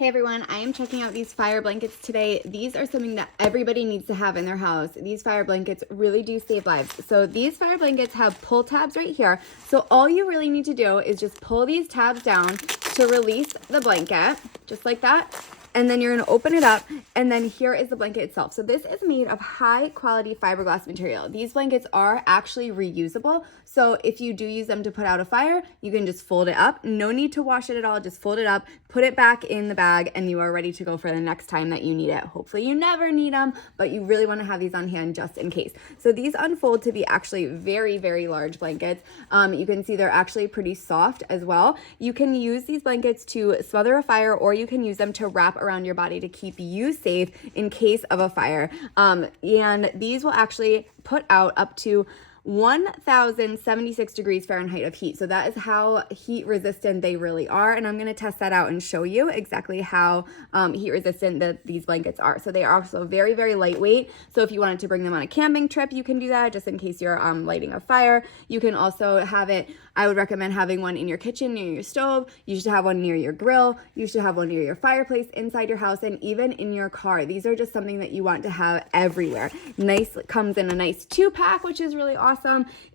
Hey everyone, I am checking out these fire blankets today. These are something that everybody needs to have in their house. These fire blankets really do save lives. So these fire blankets have pull tabs right here. So all you really need to do is just pull these tabs down to release the blanket, just like that. And then you're gonna open it up, and then here is the blanket itself. So this is made of high quality fiberglass material. These blankets are actually reusable. So if you do use them to put out a fire, you can just fold it up. No need to wash it at all, just fold it up, put it back in the bag, and you are ready to go for the next time that you need it. Hopefully you never need them, but you really wanna have these on hand just in case. So these unfold to be actually very, very large blankets. You can see they're actually pretty soft as well. You can use these blankets to smother a fire, or you can use them to wrap around your body to keep you safe in case of a fire. And these will actually put out up to 1,076 degrees Fahrenheit of heat. So that is how heat resistant they really are. And I'm going to test that out and show you exactly how heat resistant these blankets are. So they are also very, very lightweight. So if you wanted to bring them on a camping trip, you can do that just in case you're lighting a fire. You can also have it, I would recommend having one in your kitchen near your stove. You should have one near your grill. You should have one near your fireplace, inside your house, and even in your car. These are just something that you want to have everywhere. Nice, comes in a nice 2-pack, which is really awesome.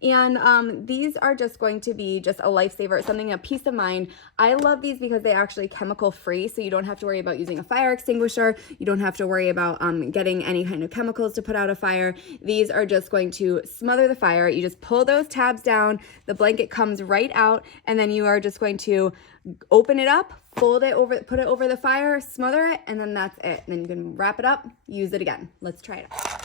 And these are just going to be just a lifesaver, something, a peace of mind. I love these because they actually chemical free, so you don't have to worry about using a fire extinguisher. You don't have to worry about getting any kind of chemicals to put out a fire. These are just going to smother the fire. You just pull those tabs down, the blanket comes right out, and then you are just going to open it up, fold it over, put it over the fire, smother it, and then that's it. And then you can wrap it up, use it again. Let's try it out.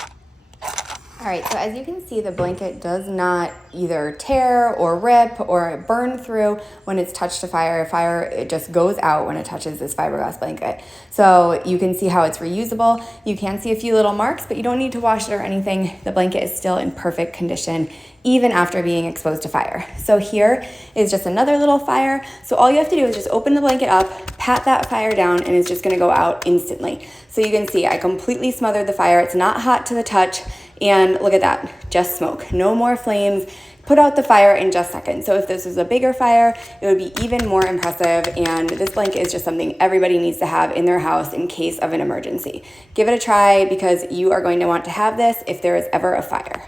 All right, so as you can see, the blanket does not either tear or rip or burn through when it's touched a fire. It just goes out when it touches this fiberglass blanket. So you can see how it's reusable. You can see a few little marks, but you don't need to wash it or anything. The blanket is still in perfect condition, even after being exposed to fire. So here is just another little fire. So all you have to do is just open the blanket up, pat that fire down, and it's just gonna go out instantly. So you can see I completely smothered the fire. It's not hot to the touch. And look at that, just smoke, no more flames. Put out the fire in just seconds. So if this was a bigger fire, it would be even more impressive. And this blanket is just something everybody needs to have in their house in case of an emergency. Give it a try because you are going to want to have this if there is ever a fire.